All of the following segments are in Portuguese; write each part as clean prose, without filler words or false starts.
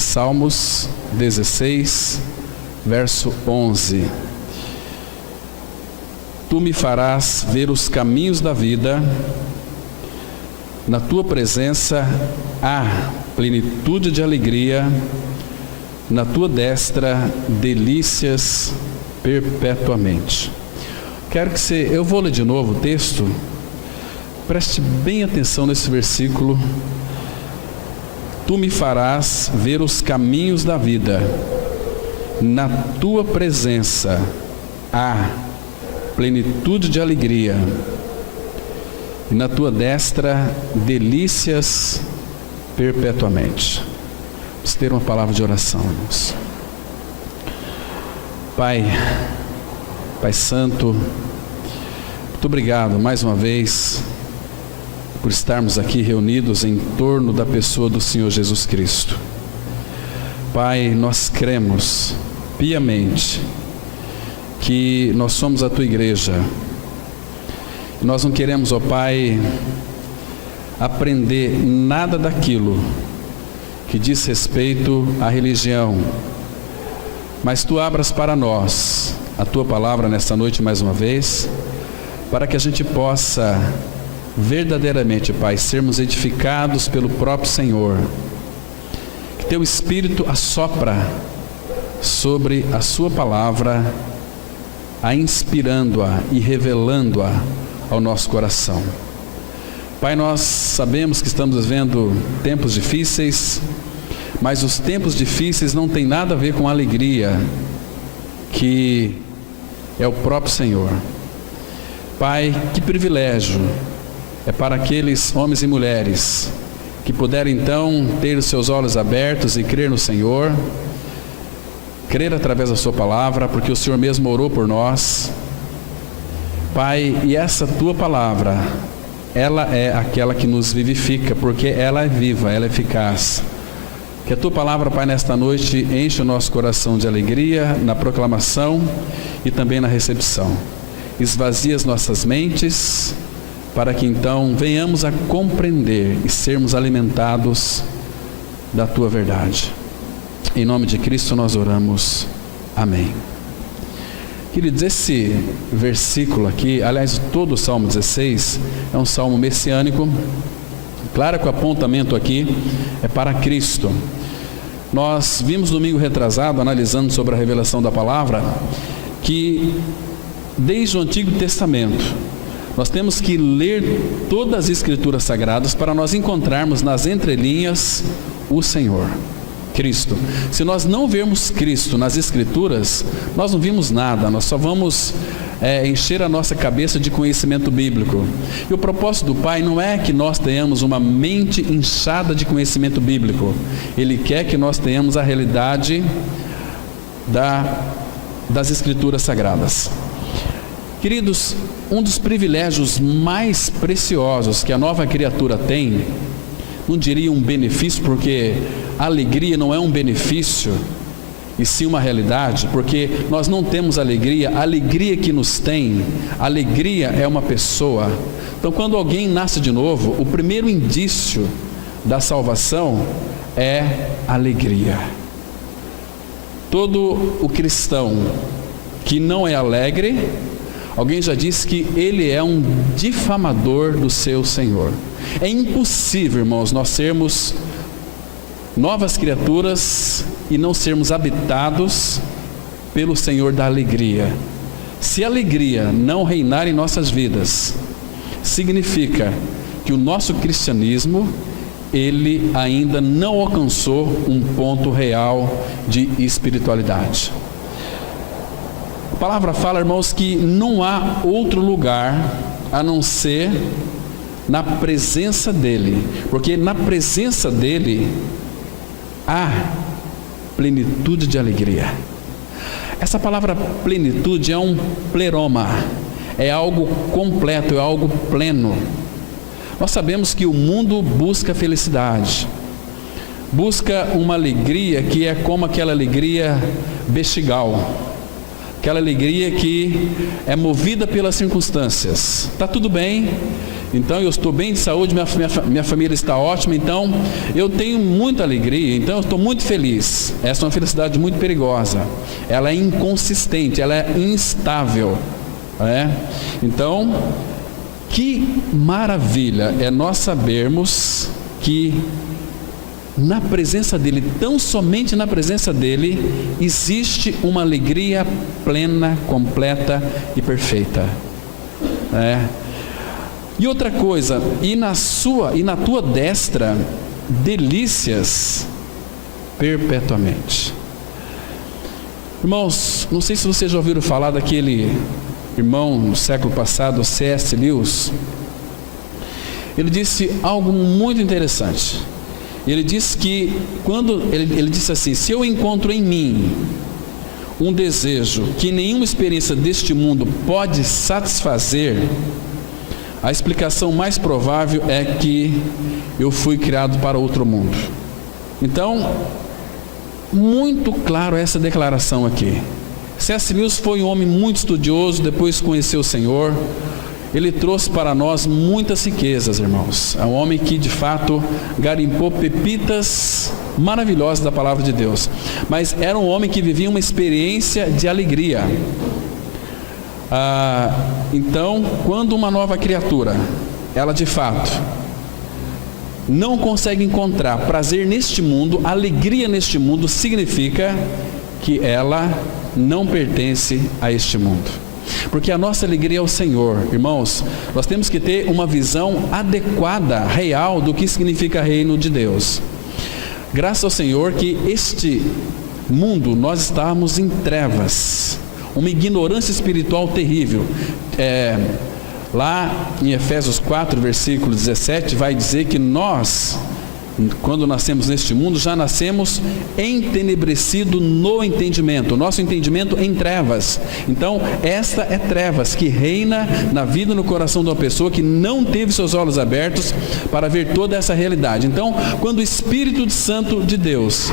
Salmos 16, verso 11. Tu me farás ver os caminhos da vida, na tua presença há plenitude de alegria, na tua destra delícias perpetuamente. Eu vou ler de novo o texto, preste bem atenção nesse versículo. Tu me farás ver os caminhos da vida, na tua presença há plenitude de alegria, e na tua destra delícias perpetuamente. Vamos ter uma palavra de oração, irmãos. Pai Santo, muito obrigado mais uma vez por estarmos aqui reunidos em torno da pessoa do Senhor Jesus Cristo. Pai, nós cremos piamente que nós somos a tua igreja. Nós não queremos, ó Pai, aprender nada daquilo que diz respeito à religião, mas tu abras para nós a tua palavra nesta noite mais uma vez, para que a gente possa verdadeiramente, Pai, sermos edificados pelo próprio Senhor. Que teu Espírito assopra sobre a sua palavra, a inspirando-a e revelando-a ao nosso coração. Pai, nós sabemos que estamos vivendo tempos difíceis, mas os tempos difíceis não têm nada a ver com a alegria que é o próprio Senhor. Pai, que privilégio é para aqueles homens e mulheres que puderem então ter os seus olhos abertos e crer no Senhor, crer através da sua palavra, porque o Senhor mesmo orou por nós. Pai, e essa tua palavra, ela é aquela que nos vivifica, porque ela é viva, ela é eficaz. Que a tua palavra, Pai, nesta noite enche o nosso coração de alegria na proclamação e também na recepção. Esvazia as nossas mentes, para que então venhamos a compreender e sermos alimentados da tua verdade. Em nome de Cristo nós oramos. Amém. Queridos, esse versículo aqui, aliás, todo o Salmo 16 é um salmo messiânico. Claro que o apontamento aqui é para Cristo. Nós vimos domingo retrasado, analisando sobre a revelação da palavra, que desde o Antigo Testamento nós temos que ler todas as Escrituras Sagradas para nós encontrarmos nas entrelinhas o Senhor, Cristo. Se nós não vermos Cristo nas Escrituras, nós não vimos nada, nós só vamos encher a nossa cabeça de conhecimento bíblico. E o propósito do Pai não é que nós tenhamos uma mente inchada de conhecimento bíblico. Ele quer que nós tenhamos a realidade das Escrituras Sagradas. Queridos, um dos privilégios mais preciosos que a nova criatura tem, não diria um benefício, porque a alegria não é um benefício, e sim uma realidade, porque nós não temos alegria, a alegria que nos tem, a alegria é uma pessoa. Então, quando alguém nasce de novo, o primeiro indício da salvação é alegria. Todo o cristão que não é alegre, alguém já disse que ele é um difamador do seu Senhor. É impossível, irmãos, nós sermos novas criaturas e não sermos habitados pelo Senhor da alegria. Se a alegria não reinar em nossas vidas, significa que o nosso cristianismo, ele ainda não alcançou um ponto real de espiritualidade. A palavra fala, irmãos, que não há outro lugar a não ser na presença dele, porque na presença dele há plenitude de alegria. Essa palavra plenitude é um pleroma, é algo completo, é algo pleno. Nós sabemos que o mundo busca felicidade, busca uma alegria que é como aquela alegria bexigal, aquela alegria que é movida pelas circunstâncias. Está tudo bem, então eu estou bem de saúde, minha família está ótima, então eu tenho muita alegria, então eu estou muito feliz. Essa é uma felicidade muito perigosa, ela é inconsistente, ela é instável, Então, que maravilha é nós sabermos que na presença dele, tão somente na presença dele, existe uma alegria plena, completa e perfeita. E outra coisa, e na tua destra, delícias perpetuamente. Irmãos, não sei se vocês já ouviram falar daquele irmão do século passado, C.S. Lewis. Ele disse algo muito interessante. Ele disse que ele disse assim: se eu encontro em mim um desejo que nenhuma experiência deste mundo pode satisfazer, a explicação mais provável é que eu fui criado para outro mundo. Então, muito claro essa declaração aqui. C.S. Lewis foi um homem muito estudioso, depois conheceu o Senhor. Ele trouxe para nós muitas riquezas, irmãos. É um homem que de fato garimpou pepitas maravilhosas da palavra de Deus. Mas era um homem que vivia uma experiência de alegria. Então, quando uma nova criatura, ela de fato não consegue encontrar prazer neste mundo, alegria neste mundo, significa que ela não pertence a este mundo. Porque a nossa alegria é o Senhor. Irmãos, nós temos que ter uma visão adequada, real, do que significa reino de Deus. Graças ao Senhor que este mundo, nós estamos em trevas, uma ignorância espiritual terrível. Lá em Efésios 4, versículo 17, vai dizer que nós, quando nascemos neste mundo, já nascemos entenebrecido no entendimento, nosso entendimento em trevas. Então, esta é trevas que reina na vida e no coração de uma pessoa que não teve seus olhos abertos para ver toda essa realidade. Então, quando o Espírito Santo de Deus,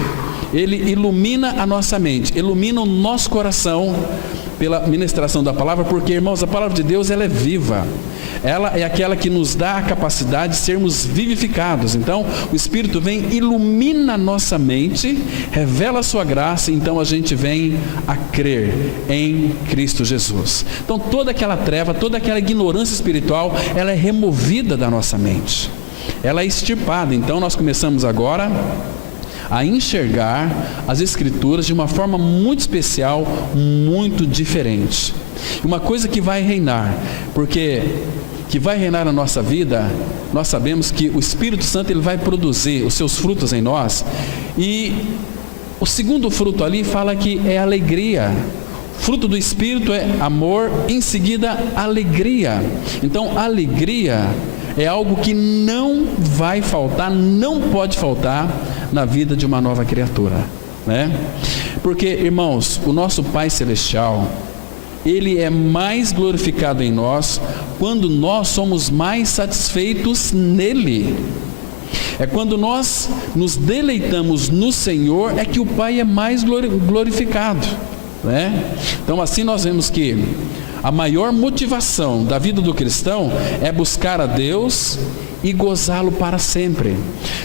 ele ilumina a nossa mente, ilumina o nosso coração pela ministração da palavra, porque, irmãos, a palavra de Deus, ela é viva. Ela é aquela que nos dá a capacidade de sermos vivificados. Então, o Espírito vem, ilumina a nossa mente, revela a sua graça, então a gente vem a crer em Cristo Jesus. Então, toda aquela treva, toda aquela ignorância espiritual, ela é removida da nossa mente. Ela é extirpada. Então, nós começamos agora a enxergar as Escrituras de uma forma muito especial, muito diferente. Uma coisa que vai reinar, porque que vai reinar na nossa vida, nós sabemos que o Espírito Santo, ele vai produzir os seus frutos em nós, e o segundo fruto ali fala que é alegria. Fruto do Espírito é amor, em seguida alegria. Então, alegria é algo que não vai faltar, não pode faltar na vida de uma nova criatura, Porque, irmãos, o nosso Pai Celestial, ele é mais glorificado em nós quando nós somos mais satisfeitos nele. É quando nós nos deleitamos no Senhor, é que o Pai é mais glorificado, Então, assim nós vemos que a maior motivação da vida do cristão é buscar a Deus e gozá-lo para sempre.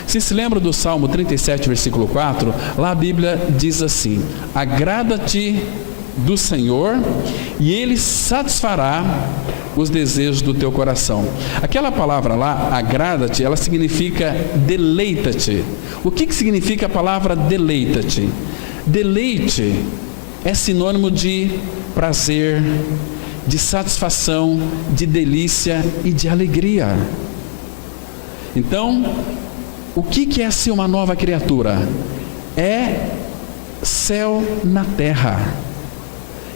Você se lembra do Salmo 37, versículo 4? Lá a Bíblia diz assim: agrada-te do Senhor e Ele satisfará os desejos do teu coração. Aquela palavra lá, agrada-te, ela significa deleita-te. O que significa a palavra deleita-te? Deleite é sinônimo de prazer, de satisfação, de delícia e de alegria. Então, o que é ser uma nova criatura? É céu na terra.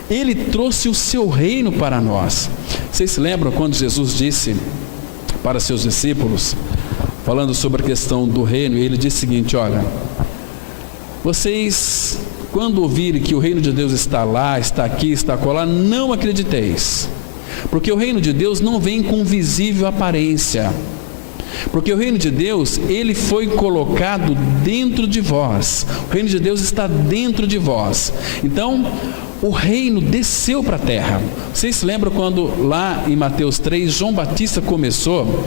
Ele trouxe o seu reino para nós. Vocês se lembram quando Jesus disse para seus discípulos, falando sobre a questão do reino, ele disse o seguinte: olha, vocês, quando ouvirem que o reino de Deus está lá, está aqui, está acolá, não acrediteis, porque o reino de Deus não vem com visível aparência, porque o reino de Deus, ele foi colocado dentro de vós. O reino de Deus está dentro de vós. Então, o reino desceu para a terra. Vocês se lembram quando lá em Mateus 3, João Batista começou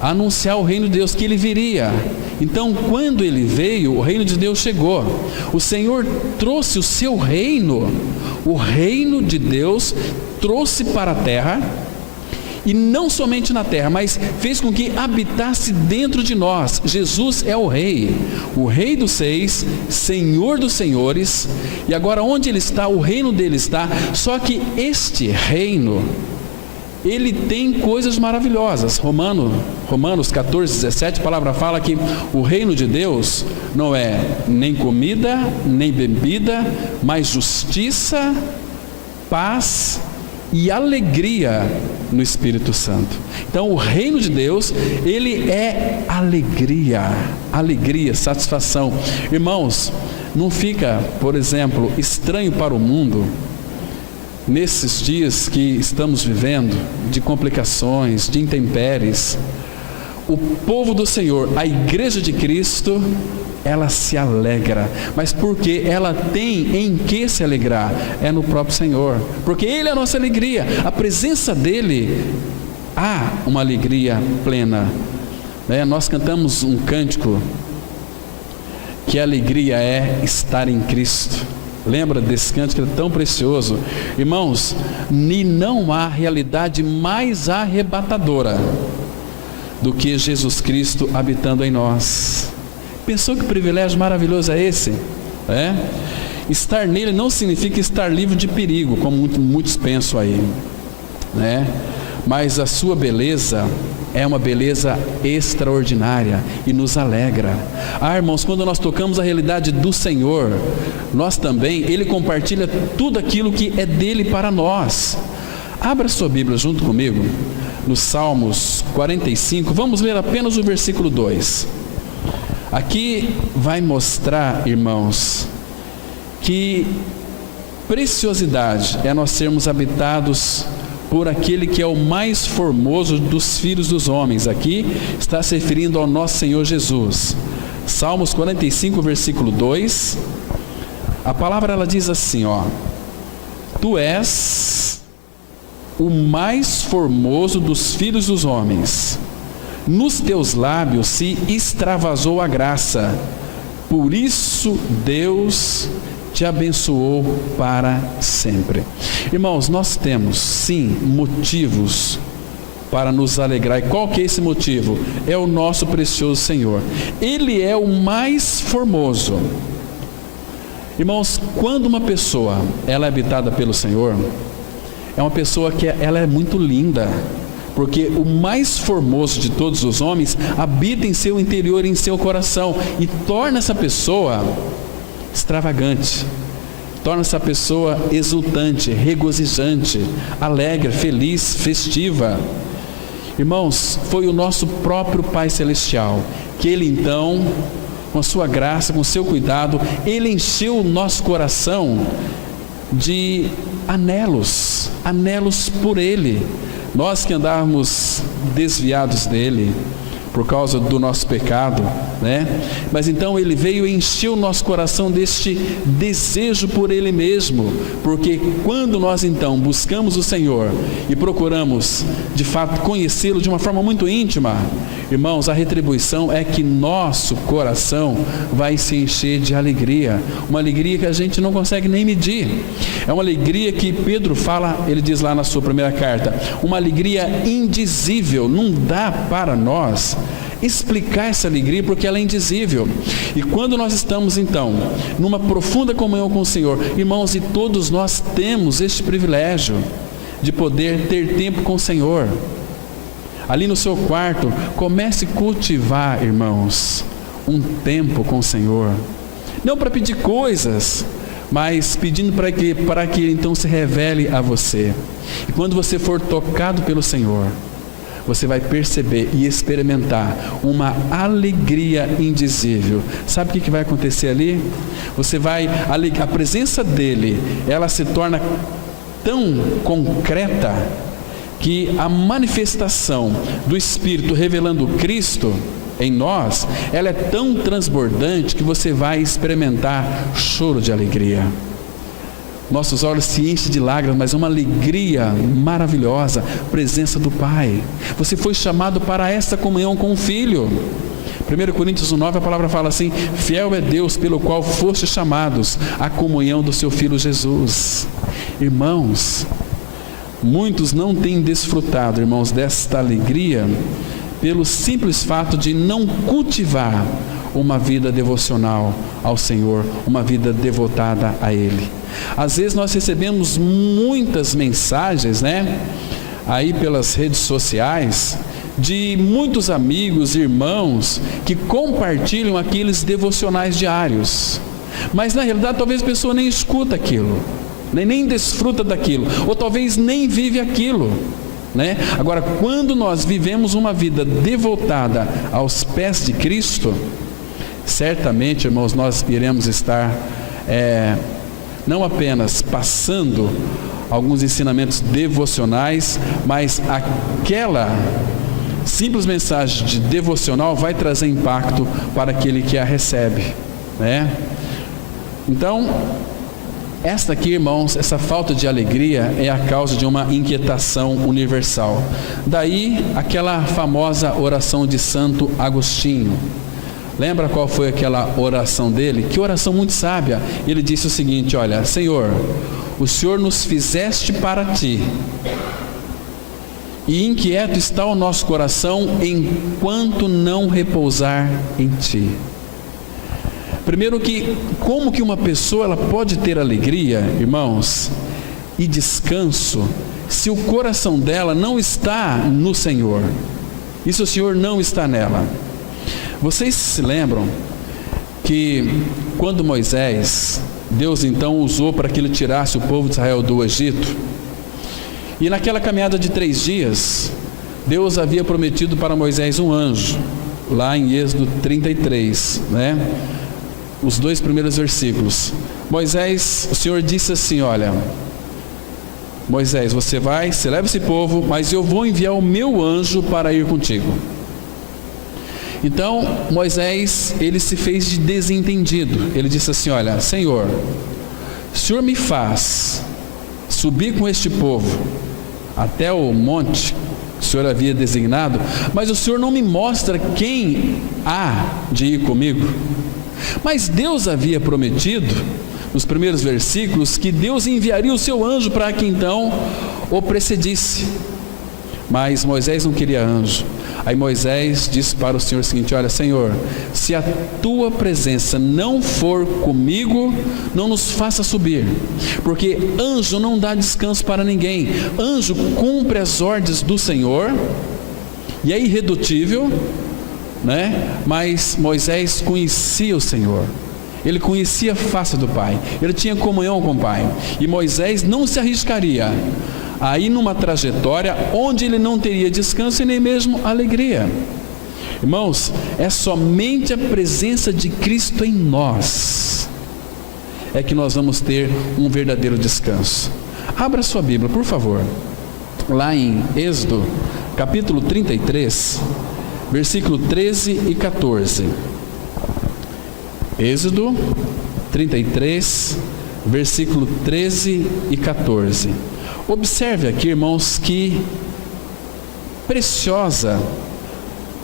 a anunciar o reino de Deus, que ele viria. Então, quando ele veio, o reino de Deus chegou. O Senhor trouxe o seu reino, o reino de Deus trouxe para a terra, e não somente na terra, mas fez com que habitasse dentro de nós. Jesus é o Rei dos Reis, Senhor dos Senhores, e agora onde Ele está, o reino dele está. Só que este reino, ele tem coisas maravilhosas. Romanos 14, 17, a palavra fala que o reino de Deus não é nem comida, nem bebida, mas justiça, paz e alegria no Espírito Santo. Então o reino de Deus, ele é alegria, satisfação. Irmãos, não fica, por exemplo, estranho para o mundo, nesses dias que estamos vivendo, de complicações, de intempéries, o povo do Senhor, a igreja de Cristo, ela se alegra, mas porque ela tem em que se alegrar? É no próprio Senhor, porque Ele é a nossa alegria, a presença dEle, há uma alegria plena. Nós cantamos um cântico, que a alegria é estar em Cristo. Lembra desse cântico que é tão precioso? Irmãos, não há realidade mais arrebatadora do que Jesus Cristo habitando em nós. Pensou que privilégio maravilhoso é esse? Estar nele não significa estar livre de perigo, como muitos pensam aí, mas a sua beleza é uma beleza extraordinária e nos alegra. Irmãos, quando nós tocamos a realidade do Senhor, nós também, Ele compartilha tudo aquilo que é dele para nós. Abra sua Bíblia junto comigo, nos Salmos 45, vamos ler apenas o versículo 2. Aqui vai mostrar, irmãos, que preciosidade é nós sermos habitados por aquele que é o mais formoso dos filhos dos homens. Aqui está se referindo ao nosso Senhor Jesus. Salmos 45, versículo 2, a palavra ela diz assim, Tu és o mais formoso dos filhos dos homens, nos teus lábios se extravasou a graça, por isso Deus te abençoou para sempre. Irmãos, nós temos sim motivos para nos alegrar. E qual que é esse motivo? É o nosso precioso Senhor. Ele é o mais formoso. Irmãos, quando uma pessoa ela é habitada pelo Senhor, é uma pessoa que ela é muito linda, porque o mais formoso de todos os homens habita em seu interior, em seu coração, e torna essa pessoa extravagante, torna essa pessoa exultante, regozijante, alegre, feliz, festiva. Irmãos, foi o nosso próprio Pai Celestial, que Ele então, com a sua graça, com o seu cuidado, Ele encheu o nosso coração de anelos por Ele. Nós que andávamos desviados dEle, por causa do nosso pecado, mas então Ele veio e encheu o nosso coração deste desejo por Ele mesmo, porque quando nós então buscamos o Senhor e procuramos de fato conhecê-lo de uma forma muito íntima, irmãos, a retribuição é que nosso coração vai se encher de alegria, uma alegria que a gente não consegue nem medir. É uma alegria que Pedro fala, ele diz lá na sua primeira carta, uma alegria indizível. Não dá para nós explicar essa alegria, porque ela é indizível. E quando nós estamos então numa profunda comunhão com o Senhor, irmãos, e todos nós temos este privilégio de poder ter tempo com o Senhor, ali no seu quarto, comece a cultivar, irmãos, um tempo com o Senhor, não para pedir coisas, mas pedindo para que Ele então se revele a você. E quando você for tocado pelo Senhor, você vai perceber e experimentar uma alegria indizível. Sabe o que vai acontecer ali? A presença dEle, ela se torna tão concreta, que a manifestação do Espírito revelando Cristo em nós, ela é tão transbordante que você vai experimentar choro de alegria. nossos olhos se enchem de lágrimas, mas é uma alegria maravilhosa, presença do Pai. Você foi chamado para esta comunhão com o Filho. 1 Coríntios 9, a palavra fala assim: fiel é Deus pelo qual fostes chamados à comunhão do seu Filho Jesus. Irmãos, muitos não têm desfrutado, irmãos, desta alegria pelo simples fato de não cultivar uma vida devocional ao Senhor, uma vida devotada a Ele. Às vezes nós recebemos muitas mensagens, aí pelas redes sociais, de muitos amigos, irmãos, que compartilham aqueles devocionais diários, mas na realidade talvez a pessoa nem escuta aquilo, nem desfruta daquilo, ou talvez nem vive aquilo, Agora, quando nós vivemos uma vida devotada aos pés de Cristo, certamente, irmãos, nós iremos estar não apenas passando alguns ensinamentos devocionais, mas aquela simples mensagem de devocional vai trazer impacto para aquele que a recebe, Então, esta aqui, irmãos, essa falta de alegria é a causa de uma inquietação universal. Daí aquela famosa oração de Santo Agostinho. Lembra qual foi aquela oração dele? Que oração muito sábia. Ele disse o seguinte: olha, Senhor, o Senhor nos fizeste para Ti, e inquieto está o nosso coração enquanto não repousar em Ti. Primeiro, como que uma pessoa ela pode ter alegria, irmãos, e descanso, se o coração dela não está no Senhor, e se o Senhor não está nela? Vocês se lembram que quando Moisés, Deus então usou para que ele tirasse o povo de Israel do Egito, e naquela caminhada de 3 dias, Deus havia prometido para Moisés um anjo, lá em Êxodo 33, os 2 primeiros versículos. Moisés, o Senhor disse assim: olha, Moisés, você leva esse povo, mas eu vou enviar o meu anjo para ir contigo. Então Moisés, ele se fez de desentendido. Ele disse assim: olha, Senhor, o Senhor me faz subir com este povo até o monte que o Senhor havia designado, mas o Senhor não me mostra quem há de ir comigo. Mas Deus havia prometido, nos primeiros versículos, que Deus enviaria o seu anjo para que então o precedisse. Mas Moisés não queria anjo. Aí Moisés disse para o Senhor o seguinte: olha, Senhor, se a tua presença não for comigo, não nos faça subir, porque anjo não dá descanso para ninguém. Anjo cumpre as ordens do Senhor e é irredutível, mas Moisés conhecia o Senhor, ele conhecia a face do Pai, ele tinha comunhão com o Pai, e Moisés não se arriscaria aí numa trajetória onde ele não teria descanso e nem mesmo alegria. Irmãos, é somente a presença de Cristo em nós é que nós vamos ter um verdadeiro descanso. Abra sua Bíblia, por favor, lá em Êxodo, capítulo 33, versículo 13 e 14. Êxodo 33, versículo 13 e 14. Observe aqui, irmãos, que preciosa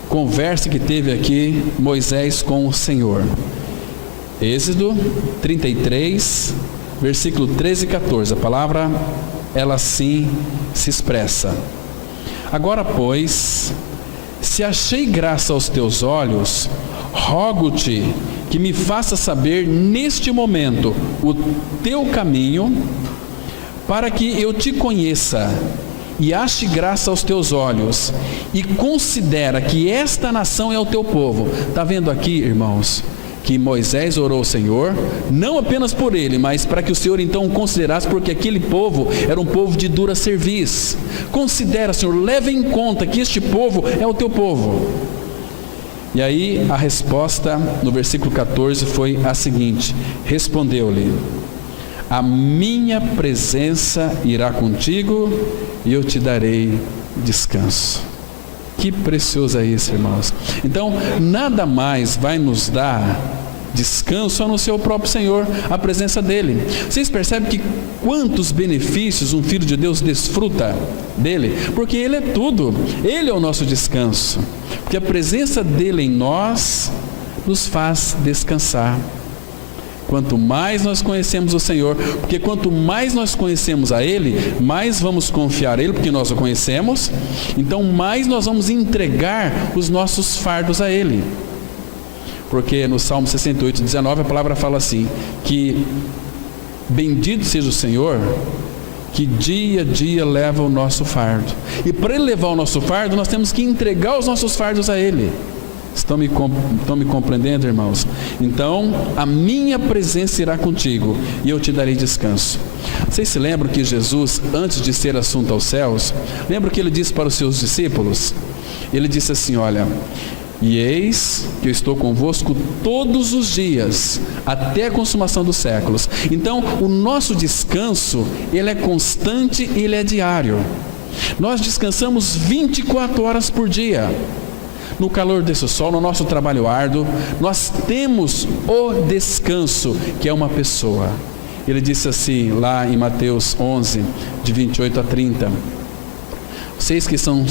conversa que teve aqui Moisés com o Senhor. Êxodo 33, versículo 13 e 14. A palavra, ela assim se expressa: agora, pois, se achei graça aos teus olhos, rogo-te que me faça saber neste momento o teu caminho, para que eu te conheça e ache graça aos teus olhos, e considera que esta nação é o teu povo. Está vendo aqui, irmãos, que Moisés orou ao Senhor, não apenas por ele, mas para que o Senhor então considerasse, porque aquele povo era um povo de dura cerviz. Considera, Senhor, leva em conta que este povo é o teu povo. E aí a resposta no versículo 14 foi a seguinte: respondeu-lhe: a minha presença irá contigo e eu te darei descanso. Que precioso é isso, irmãos. Então, nada mais vai nos dar descanso no seu próprio Senhor, a presença dele. Vocês percebem que quantos benefícios um filho de Deus desfruta dele? Porque ele é tudo, ele é o nosso descanso, porque a presença dele em nós nos faz descansar. Quanto mais nós conhecemos o Senhor, porque quanto mais nós conhecemos a Ele, mais vamos confiar a Ele, porque nós o conhecemos, então mais nós vamos entregar os nossos fardos a Ele. Porque no Salmo 68, 19, a palavra fala assim, que bendito seja o Senhor, que dia a dia leva o nosso fardo. E para Ele levar o nosso fardo, nós temos que entregar os nossos fardos a Ele. Estão me compreendendo, irmãos? Então, a minha presença irá contigo e eu te darei descanso. Vocês se lembram que Jesus, antes de ser assunto aos céus, lembra que ele disse para os seus discípulos? Ele disse assim, olha, e eis que eu estou convosco todos os dias, até a consumação dos séculos. Então, o nosso descanso, ele é constante e ele é diário. Nós descansamos 24 horas por dia. No calor desse sol, no nosso trabalho árduo, nós temos o descanso, que é uma pessoa. Ele disse assim, lá em Mateus 11, de 28 a 30, vocês que são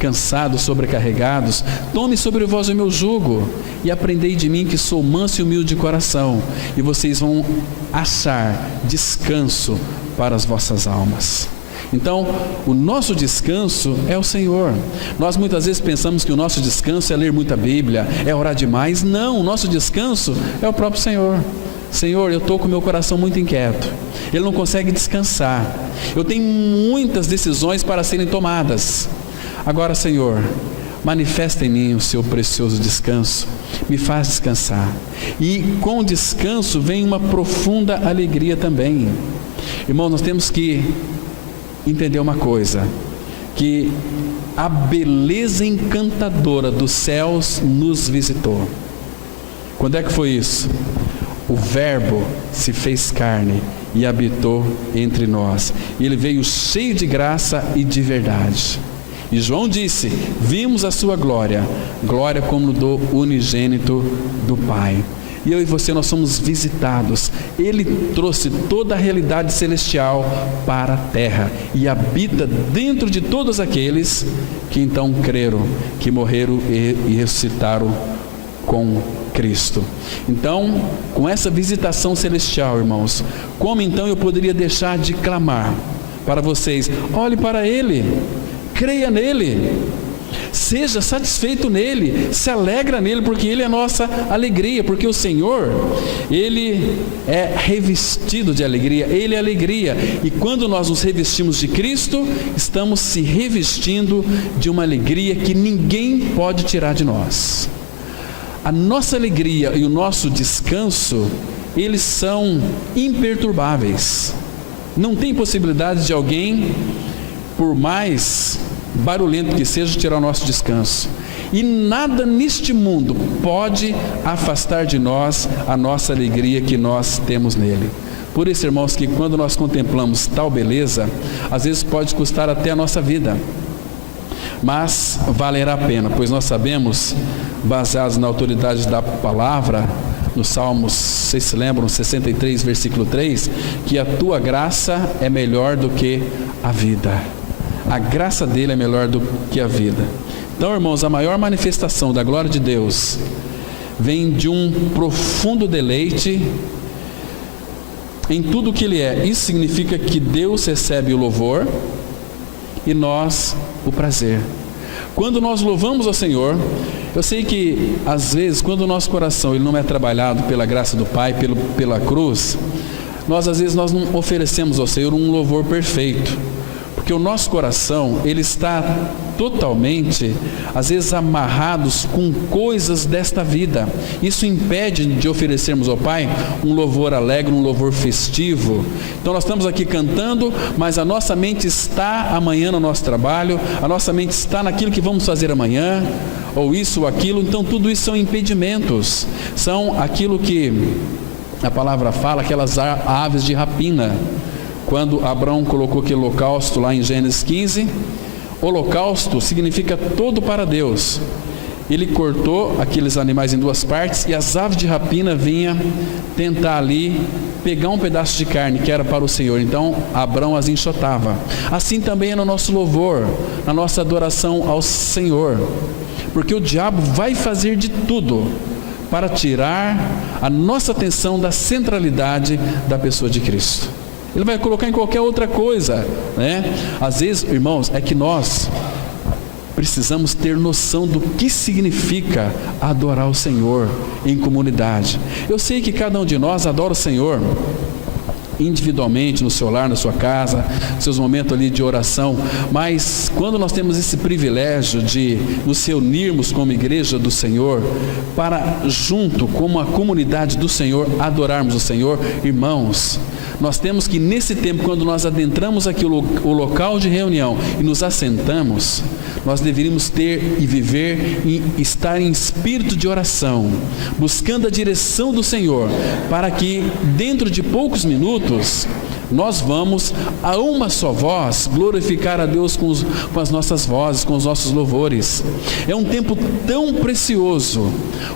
cansados, sobrecarregados, tome sobre vós o meu jugo, e aprendei de mim que sou manso e humilde de coração, e vocês vão achar descanso para as vossas almas. Então, o nosso descanso é o Senhor. Nós muitas vezes pensamos que o nosso descanso é ler muita Bíblia, é orar demais. Não, o nosso descanso é o próprio Senhor. Senhor, eu estou com o meu coração muito inquieto, ele não consegue descansar, eu tenho muitas decisões para serem tomadas. Agora, Senhor, manifesta em mim o seu precioso descanso, me faz descansar. E com o descanso vem uma profunda alegria também. Irmãos, nós temos que entender uma coisa, que a beleza encantadora dos céus nos visitou. Quando é que foi isso? O Verbo se fez carne e habitou entre nós. E ele veio cheio de graça e de verdade. E João disse, vimos a sua glória, glória como do unigênito do Pai. E eu e você, nós somos visitados. Ele trouxe toda a realidade celestial para a terra e habita dentro de todos aqueles que então creram, que morreram e ressuscitaram com Cristo. Então, com essa visitação celestial, irmãos, como então eu poderia deixar de clamar para vocês? Olhe para Ele, creia nele, seja satisfeito nele, se alegra nele, porque Ele é a nossa alegria, porque o Senhor, Ele é revestido de alegria, Ele é alegria, e quando nós nos revestimos de Cristo, estamos se revestindo de uma alegria que ninguém pode tirar de nós. A nossa alegria e o nosso descanso, eles são imperturbáveis. Não tem possibilidade de alguém, por mais barulhento que seja, tirar o nosso descanso. E nada neste mundo pode afastar de nós a nossa alegria que nós temos nele. Por isso, irmãos, que quando nós contemplamos tal beleza, às vezes pode custar até a nossa vida, mas valerá a pena, pois nós sabemos, baseados na autoridade da palavra, no Salmos, vocês se lembram, 63, versículo 3, que a tua graça é melhor do que a vida. A graça dele é melhor do que a vida. Então, irmãos, a maior manifestação da glória de Deus vem de um profundo deleite em tudo que Ele é. Isso significa que Deus recebe o louvor e nós o prazer. Quando nós louvamos ao Senhor, eu sei que às vezes quando o nosso coração ele não é trabalhado pela graça do Pai, pela cruz, nós às vezes nós não oferecemos ao Senhor um louvor perfeito, porque o nosso coração ele está totalmente, às vezes, amarrados com coisas desta vida. Isso impede de oferecermos ao Pai um louvor alegre, um louvor festivo. Então nós estamos aqui cantando, mas a nossa mente está amanhã no nosso trabalho, a nossa mente está naquilo que vamos fazer amanhã, ou isso ou aquilo. Então tudo isso são impedimentos, são aquilo que a palavra fala, aquelas aves de rapina. Quando Abraão colocou aquele holocausto lá em Gênesis 15, holocausto significa todo para Deus. ele cortou aqueles animais em duas partes, e as aves de rapina vinham tentar ali pegar um pedaço de carne que era para o Senhor. Então Abrão as enxotava. Assim também é no nosso louvor, na nossa adoração ao Senhor, porque o diabo vai fazer de tudo para tirar a nossa atenção da centralidade da pessoa de Cristo. Ele vai colocar em qualquer outra coisa, né? Às vezes, irmãos, é que nós precisamos ter noção do que significa adorar o Senhor em comunidade. Eu sei que cada um de nós adora o Senhor individualmente, no seu lar, na sua casa, seus momentos ali de oração, mas quando nós temos esse privilégio de nos reunirmos como igreja do Senhor, para junto como a comunidade do Senhor, adorarmos o Senhor, irmãos, nós temos que nesse tempo, quando nós adentramos aqui o local de reunião e nos assentamos, nós deveríamos ter e viver e estar em espírito de oração, buscando a direção do Senhor, para que dentro de poucos minutos nós vamos a uma só voz glorificar a Deus com as nossas vozes, com os nossos louvores. É um tempo tão precioso.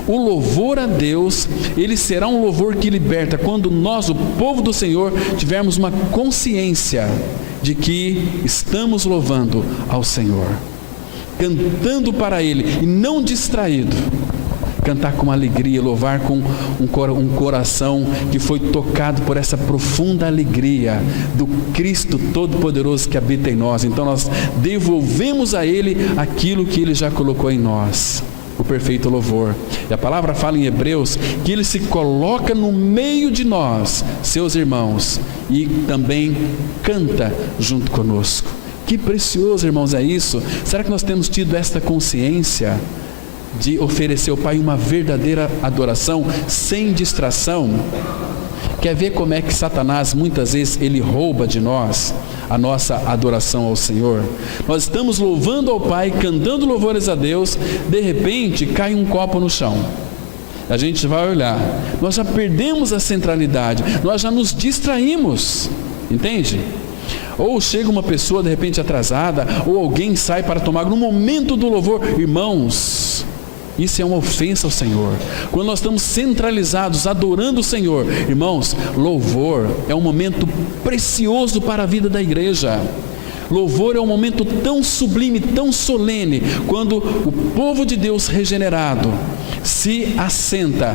O louvor a Deus, ele será um louvor que liberta quando nós, o povo do Senhor, tivermos uma consciência de que estamos louvando ao Senhor, cantando para Ele e não distraído. Cantar com alegria, louvar com um coração que foi tocado por essa profunda alegria do Cristo Todo-Poderoso que habita em nós. Então nós devolvemos a Ele aquilo que Ele já colocou em nós, o perfeito louvor. E a palavra fala em Hebreus que Ele se coloca no meio de nós, seus irmãos, e também canta junto conosco. Que precioso, irmãos, é isso? Será que nós temos tido esta consciência de oferecer ao Pai uma verdadeira adoração, sem distração? Quer ver como é que Satanás, muitas vezes, ele rouba de nós a nossa adoração ao Senhor? Nós estamos louvando ao Pai, cantando louvores a Deus, de repente cai um copo no chão. A gente vai olhar, nós já perdemos a centralidade, nós já nos distraímos, entende? Ou chega uma pessoa de repente atrasada, ou alguém sai para tomar no momento do louvor. Irmãos, isso é uma ofensa ao Senhor. Quando nós estamos centralizados, adorando o Senhor, irmãos, louvor é um momento precioso para a vida da igreja. Louvor é um momento tão sublime, tão solene, quando o povo de Deus regenerado se assenta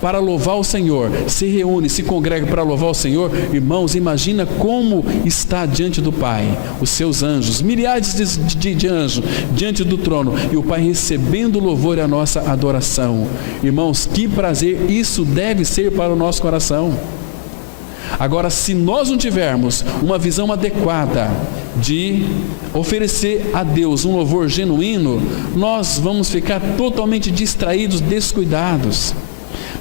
para louvar o Senhor, se reúne, se congrega para louvar o Senhor. Irmãos, imagina como está diante do Pai, os seus anjos, milhares de anjos diante do trono, e o Pai recebendo o louvor e a nossa adoração. Irmãos, que prazer isso deve ser para o nosso coração. Agora, se nós não tivermos uma visão adequada de oferecer a Deus um louvor genuíno, nós vamos ficar totalmente distraídos, descuidados.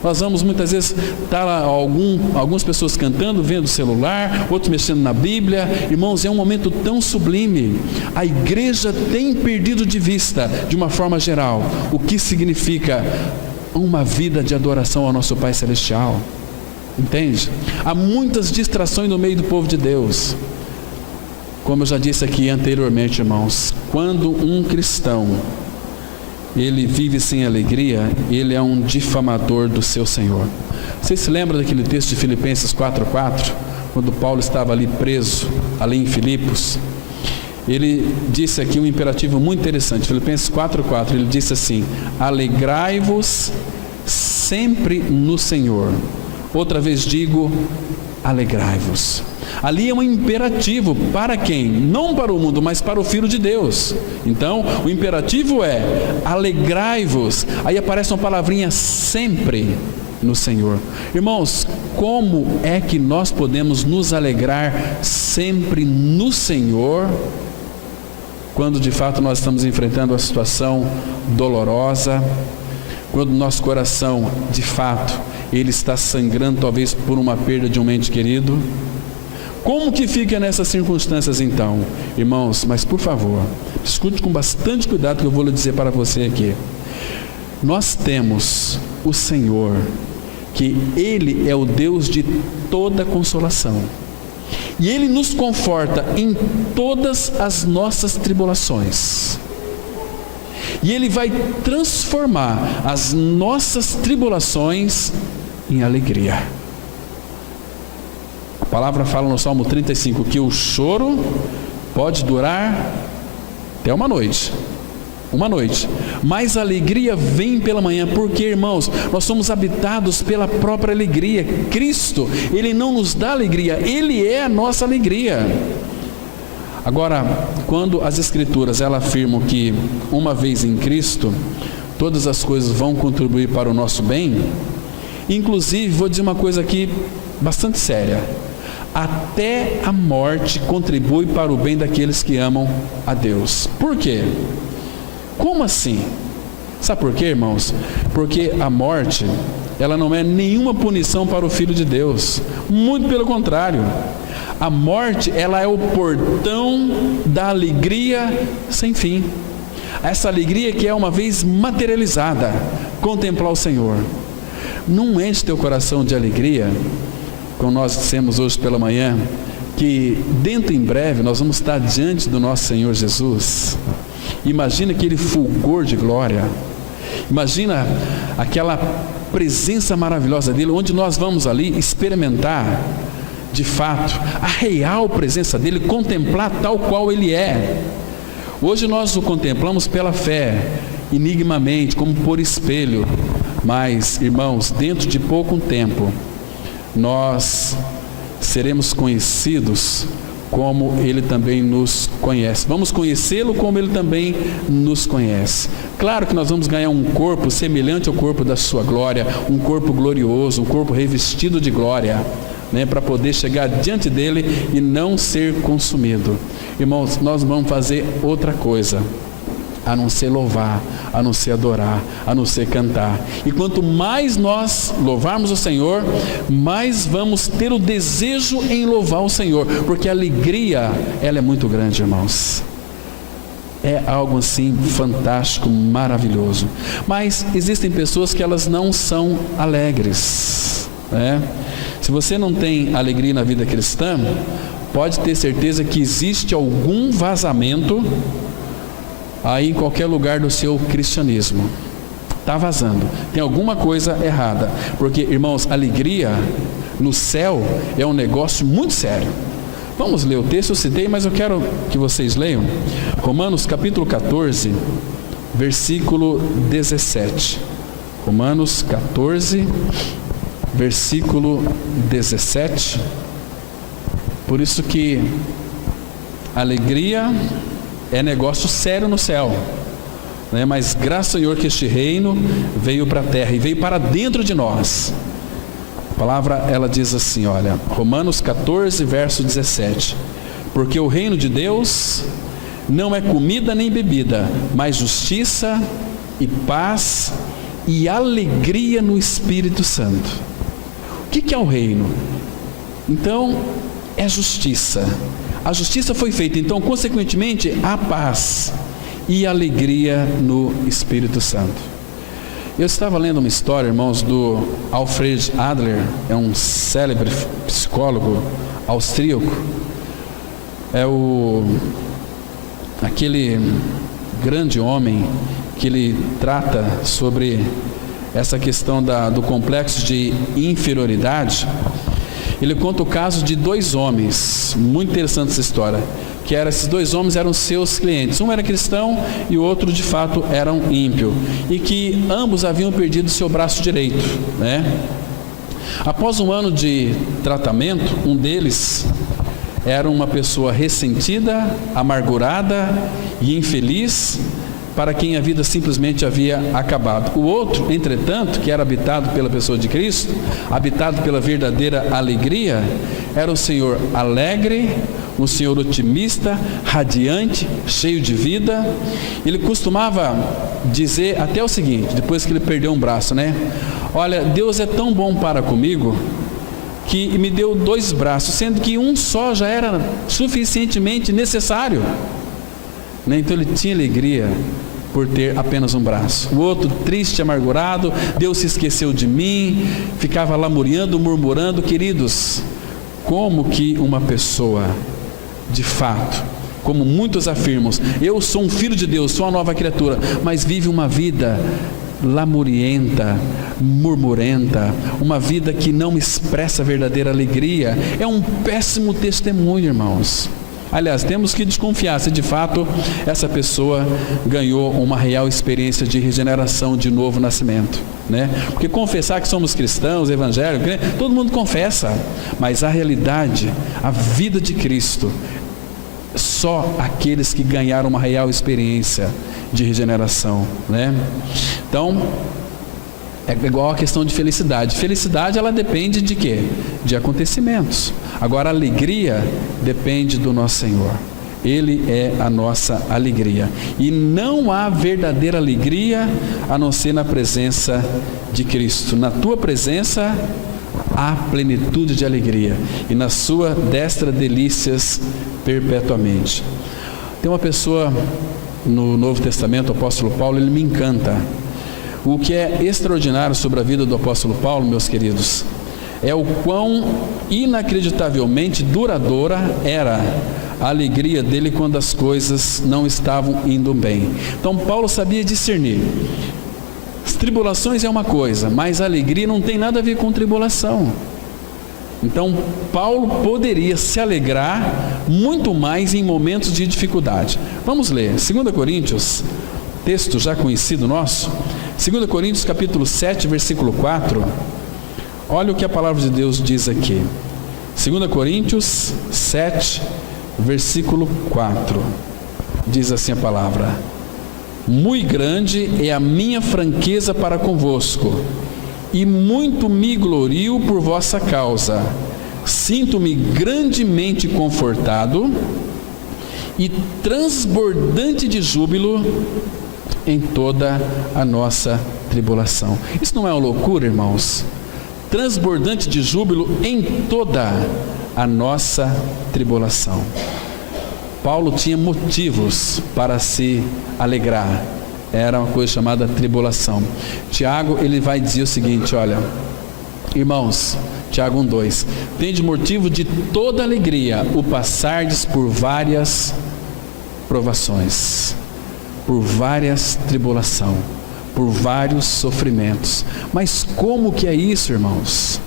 Nós vamos muitas vezes estar lá, algumas pessoas cantando, vendo o celular, outros mexendo na Bíblia. Irmãos, é um momento tão sublime. A igreja tem perdido de vista, de uma forma geral, o que significa uma vida de adoração ao nosso Pai Celestial. Entende? Há muitas distrações no meio do povo de Deus. Como eu já disse aqui anteriormente, irmãos, quando um cristão ele vive sem alegria, ele é um difamador do seu Senhor. Você se lembra daquele texto de Filipenses 4:4, quando Paulo estava ali preso, ali em Filipos? Ele disse aqui um imperativo muito interessante, Filipenses 4:4, ele disse assim: alegrai-vos sempre no Senhor. Outra vez digo, alegrai-vos. Ali é um imperativo para quem? Não para o mundo, mas para o Filho de Deus. Então, o imperativo é alegrai-vos. Aí aparece uma palavrinha sempre no Senhor. Irmãos, como é que nós podemos nos alegrar sempre no Senhor, quando de fato nós estamos enfrentando uma situação dolorosa, quando nosso coração, de fato, ele está sangrando talvez por uma perda de um ente querido? Como que fica nessas circunstâncias então? Irmãos, mas por favor, escute com bastante cuidado que eu vou lhe dizer para você aqui. Nós temos o Senhor, que Ele é o Deus de toda consolação. E Ele nos conforta em todas as nossas tribulações. e Ele vai transformar as nossas tribulações em alegria. A palavra fala no Salmo 35 que o choro pode durar até uma noite, mas a alegria vem pela manhã, porque, irmãos, nós somos habitados pela própria alegria. Cristo, Ele não nos dá alegria, Ele é a nossa alegria. Agora, quando as Escrituras elas afirmam que uma vez em Cristo, todas as coisas vão contribuir para o nosso bem, inclusive, vou dizer uma coisa aqui bastante séria: até a morte contribui para o bem daqueles que amam a Deus. Por quê? Como assim? Sabe por quê, irmãos? Porque a morte, ela não é nenhuma punição para o Filho de Deus. Muito pelo contrário. A morte, ela é o portão da alegria sem fim. Essa alegria que é uma vez materializada, contemplar o Senhor. Não enche teu coração de alegria, como nós dissemos hoje pela manhã, que dentro em breve nós vamos estar diante do nosso Senhor Jesus. Imagina aquele fulgor de glória, imagina aquela presença maravilhosa dele, onde nós vamos ali experimentar de fato a real presença dele, contemplar tal qual ele é. Hoje nós o contemplamos pela fé, enigmamente, como por espelho, mas, irmãos, dentro de pouco tempo nós seremos conhecidos como Ele também nos conhece. Vamos conhecê-lo como Ele também nos conhece. Claro que nós vamos ganhar um corpo semelhante ao corpo da sua glória, um corpo glorioso, um corpo revestido de glória, para poder chegar diante dele e não ser consumido. Irmãos, nós vamos fazer outra coisa, a não ser louvar, a não ser adorar, a não ser cantar. E quanto mais nós louvarmos o Senhor, mais vamos ter o desejo em louvar o Senhor, porque a alegria, ela é muito grande, irmãos. É algo assim fantástico, maravilhoso. Mas existem pessoas que elas não são alegres, Se você não tem alegria na vida cristã, pode ter certeza que existe algum vazamento aí em qualquer lugar do seu cristianismo. Está vazando, tem alguma coisa errada, porque, irmãos, alegria no céu é um negócio muito sério. Vamos ler o texto, eu citei, mas eu quero que vocês leiam Romanos capítulo 14, versículo 17. Romanos 14, versículo 17. Por isso que alegria é negócio sério no céu, mas graças ao Senhor que este reino veio para a terra e veio para dentro de nós. A palavra, ela diz assim, olha, Romanos 14, verso 17: porque o reino de Deus não é comida nem bebida, mas justiça e paz e alegria no Espírito Santo. O que é o reino? Então, é justiça. A justiça foi feita, então, consequentemente, a paz e a alegria no Espírito Santo. Eu estava lendo uma história, irmãos, do Alfred Adler, é um célebre psicólogo austríaco. É aquele grande homem que ele trata sobre essa questão do complexo de inferioridade. Ele conta o caso de dois homens, muito interessante essa história, que esses dois homens eram seus clientes, um era cristão e o outro de fato era um ímpio, e que ambos haviam perdido seu braço direito, Após um ano de tratamento, um deles era uma pessoa ressentida, amargurada e infeliz, para quem a vida simplesmente havia acabado. O outro, entretanto, que era habitado pela pessoa de Cristo, habitado pela verdadeira alegria, era um Senhor alegre, um Senhor otimista, radiante, cheio de vida. Ele costumava dizer até o seguinte, depois que ele perdeu um braço, olha, Deus é tão bom para comigo, que me deu dois braços, sendo que um só já era suficientemente necessário. Então ele tinha alegria por ter apenas um braço. O outro, triste, amargurado, Deus se esqueceu de mim, ficava lamuriando, murmurando. Queridos, como que uma pessoa de fato como muitos afirmam, eu sou um filho de Deus, sou uma nova criatura, mas vive uma vida lamurienta, murmurenta, uma vida que não expressa a verdadeira alegria, é um péssimo testemunho, irmãos. Aliás, temos que desconfiar se de fato essa pessoa ganhou uma real experiência de regeneração, de novo nascimento, né? Porque confessar que somos cristãos, evangélicos, né? Todo mundo confessa, mas a realidade, a vida de Cristo, só aqueles que ganharam uma real experiência de regeneração, né? Então, é igual a questão de felicidade. Felicidade, ela depende de quê? De acontecimentos. Agora, a alegria depende do nosso Senhor. Ele é a nossa alegria. E não há verdadeira alegria a não ser na presença de Cristo. Na tua presença há plenitude de alegria, e na sua destra delícias perpetuamente. Tem uma pessoa no Novo Testamento, o apóstolo Paulo, ele me encanta. O que é extraordinário sobre a vida do apóstolo Paulo, meus queridos, é o quão inacreditavelmente duradoura era a alegria dele quando as coisas não estavam indo bem. Então Paulo sabia discernir. As tribulações é uma coisa, mas a alegria não tem nada a ver com tribulação. Então Paulo poderia se alegrar muito mais em momentos de dificuldade. Vamos ler 2 Coríntios, texto já conhecido nosso, 2 Coríntios capítulo 7, versículo 4. Olha o que a palavra de Deus diz aqui. 2 Coríntios 7, versículo 4. Diz assim a palavra: muito grande é a minha franqueza para convosco, e muito me glorio por vossa causa. Sinto-me grandemente confortado e transbordante de júbilo em toda a nossa tribulação. Isso não é uma loucura, irmãos? Transbordante de júbilo em toda a nossa tribulação. Paulo tinha motivos para se alegrar. Era uma coisa chamada tribulação. Tiago, ele vai dizer o seguinte, olha, irmãos, Tiago 1:2, tende motivo de toda alegria o passardes por várias provações, por várias tribulação, por vários sofrimentos. Mas como que é isso, irmãos?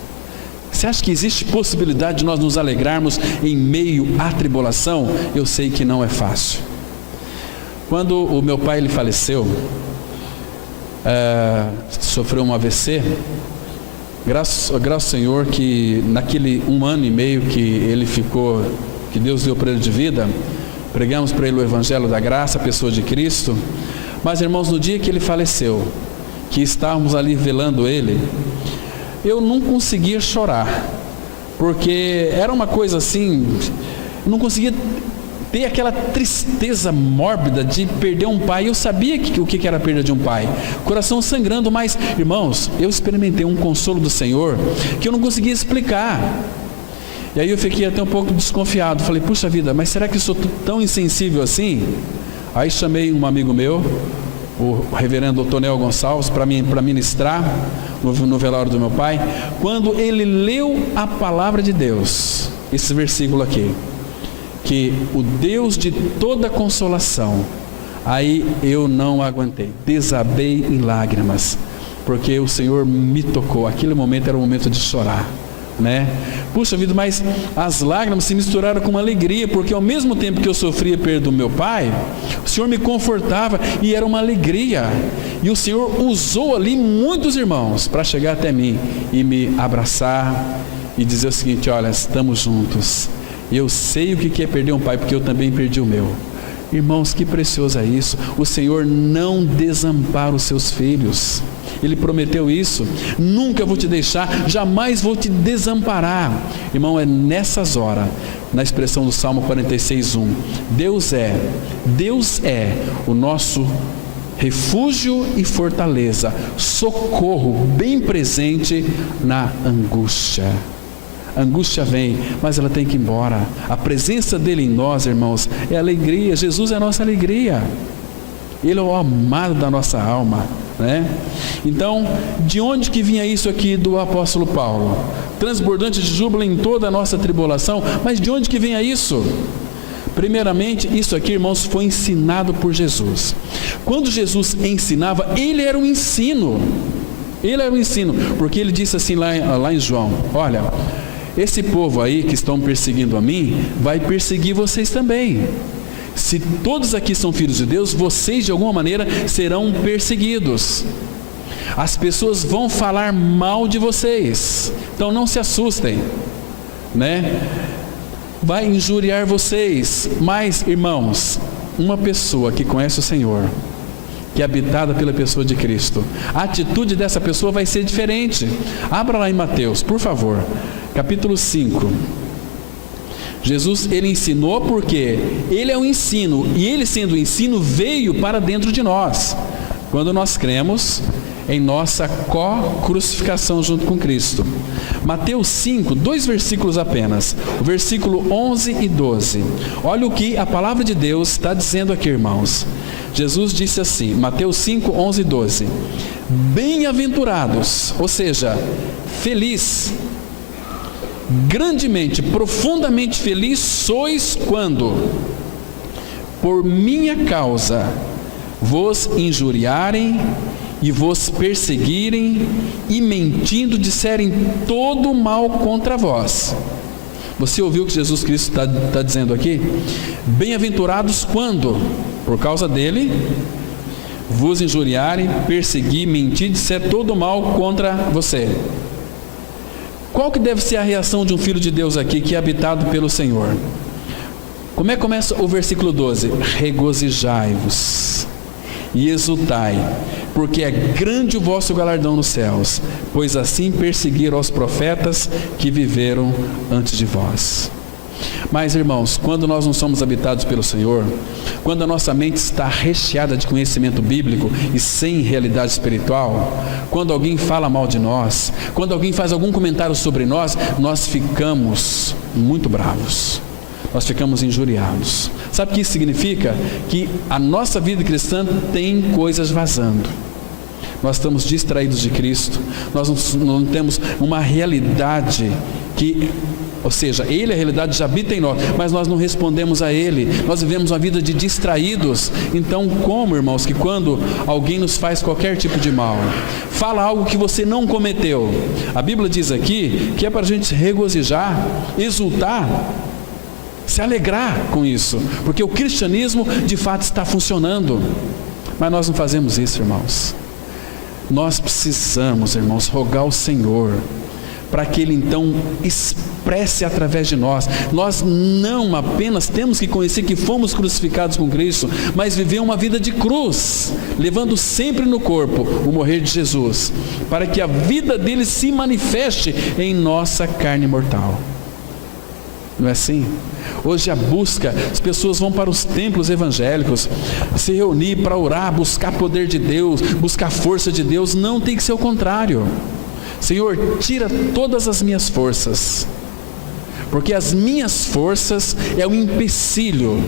Você acha que existe possibilidade de nós nos alegrarmos em meio à tribulação? Eu sei que não é fácil. Quando o meu pai ele faleceu, sofreu um AVC, graças ao Senhor que naquele 1 ano e meio que ele ficou, que Deus deu para ele de vida, pregamos para ele o Evangelho da Graça, a pessoa de Cristo. Mas, irmãos, no dia que ele faleceu, que estávamos ali velando ele, eu não conseguia chorar, porque era uma coisa assim, não conseguia ter aquela tristeza mórbida de perder um pai. Eu sabia o que era a perda de um pai, coração sangrando, mas, irmãos, eu experimentei um consolo do Senhor que eu não conseguia explicar. E aí eu fiquei até um pouco desconfiado, falei, puxa vida, mas será que eu sou tão insensível assim? Aí chamei um amigo meu, o reverendo Otonel Gonçalves, para ministrar no velório do meu pai. Quando ele leu a palavra de Deus, esse versículo aqui, que o Deus de toda consolação, aí eu não aguentei, desabei em lágrimas, porque o Senhor me tocou. Aquele momento era um momento de chorar, né? Puxa vida, mas as lágrimas se misturaram com uma alegria, porque ao mesmo tempo que eu sofria a perda do meu pai, o Senhor me confortava e era uma alegria. E o Senhor usou ali muitos irmãos para chegar até mim e me abraçar e dizer o seguinte: olha, estamos juntos. Eu sei o que é perder um pai, porque eu também perdi o meu. Irmãos, que precioso é isso. O Senhor não desampara os seus filhos. Ele prometeu isso: nunca vou te deixar, jamais vou te desamparar. Irmão, é nessas horas, na expressão do Salmo 46:1, Deus é o nosso refúgio e fortaleza, socorro bem presente na angústia. A angústia vem, mas ela tem que ir embora. A presença dele em nós, irmãos, é alegria. Jesus é a nossa alegria. Ele é o amado da nossa alma, né? Então, de onde que vinha isso aqui do apóstolo Paulo? Transbordante de júbilo em toda a nossa tribulação. Mas de onde que vinha isso? Primeiramente, isso aqui, irmãos, foi ensinado por Jesus. Quando Jesus ensinava, ele era um ensino. Ele era um ensino, porque ele disse assim lá em João: olha, esse povo aí que estão perseguindo a mim, vai perseguir vocês também. Se todos aqui são filhos de Deus, vocês de alguma maneira serão perseguidos. As pessoas vão falar mal de vocês, então não se assustem, né? Vai injuriar vocês, mas, irmãos, uma pessoa que conhece o Senhor, que é habitada pela pessoa de Cristo, a atitude dessa pessoa vai ser diferente. Abra lá em Mateus, por favor, capítulo 5. Jesus, ele ensinou porque ele é o ensino, e ele sendo o ensino veio para dentro de nós, quando nós cremos em nossa co-crucificação junto com Cristo. Mateus 5, 2 versículos apenas, o versículo 11 e 12. Olha o que a palavra de Deus está dizendo aqui, irmãos. Jesus disse assim, Mateus 5, 11 e 12: bem-aventurados, ou seja, feliz, grandemente, profundamente feliz sois quando, por minha causa, vos injuriarem e vos perseguirem e mentindo disserem todo mal contra vós. Você ouviu o que Jesus Cristo está dizendo aqui? Bem-aventurados quando, por causa dele, vos injuriarem, perseguir, mentir, disser todo mal contra você. Qual que deve ser a reação de um filho de Deus aqui, que é habitado pelo Senhor? Como é que começa o versículo 12? Regozijai-vos e exultai, porque é grande o vosso galardão nos céus, pois assim perseguiram os profetas que viveram antes de vós. Mas, irmãos, quando nós não somos habitados pelo Senhor, quando a nossa mente está recheada de conhecimento bíblico e sem realidade espiritual, quando alguém fala mal de nós, quando alguém faz algum comentário sobre nós, nós ficamos muito bravos, nós ficamos injuriados. Sabe o que isso significa? Que a nossa vida cristã tem coisas vazando. Nós estamos distraídos de Cristo, nós não temos uma realidade que... Ou seja, Ele, a realidade, já habita em nós, mas nós não respondemos a Ele, nós vivemos uma vida de distraídos. Então, como, irmãos, que quando alguém nos faz qualquer tipo de mal, fala algo que você não cometeu, a Bíblia diz aqui que é para a gente se regozijar, exultar, se alegrar com isso, porque o cristianismo de fato está funcionando, mas nós não fazemos isso, irmãos. Nós precisamos, irmãos, rogar ao Senhor, para que Ele então expresse através de nós. Nós não apenas temos que conhecer que fomos crucificados com Cristo, mas viver uma vida de cruz, levando sempre no corpo o morrer de Jesus, para que a vida dele se manifeste em nossa carne mortal. Não é assim? Hoje a busca, as pessoas vão para os templos evangélicos se reunir para orar, buscar poder de Deus, buscar força de Deus. Não, tem que ser o contrário. Senhor, tira todas as minhas forças, porque as minhas forças é um empecilho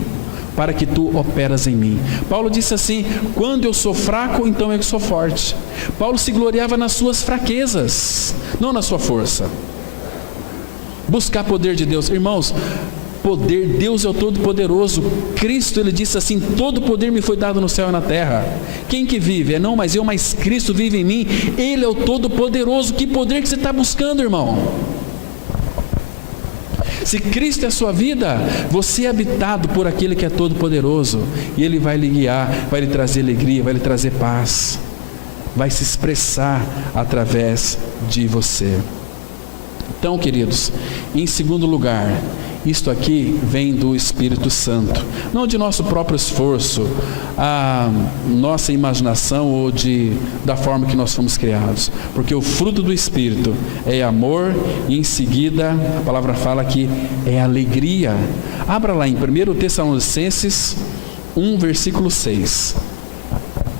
para que tu operas em mim. Paulo disse assim: quando eu sou fraco, então eu sou forte. Paulo se gloriava nas suas fraquezas, não na sua força. Buscar poder de Deus, irmãos, poder, Deus é o Todo-Poderoso. Cristo, ele disse assim: todo poder me foi dado no céu e na terra. Quem que vive? É não mais eu, mas Cristo vive em mim. Ele é o Todo-Poderoso. Que poder que você está buscando, irmão? Se Cristo é a sua vida, você é habitado por aquele que é Todo-Poderoso, e Ele vai lhe guiar, vai lhe trazer alegria, vai lhe trazer paz, vai se expressar através de você. Então, queridos, em segundo lugar, isto aqui vem do Espírito Santo, não de nosso próprio esforço, a nossa imaginação ou da forma que nós fomos criados, porque o fruto do Espírito é amor, e em seguida a palavra fala que é alegria. Abra lá em 1 Tessalonicenses 1, versículo 6.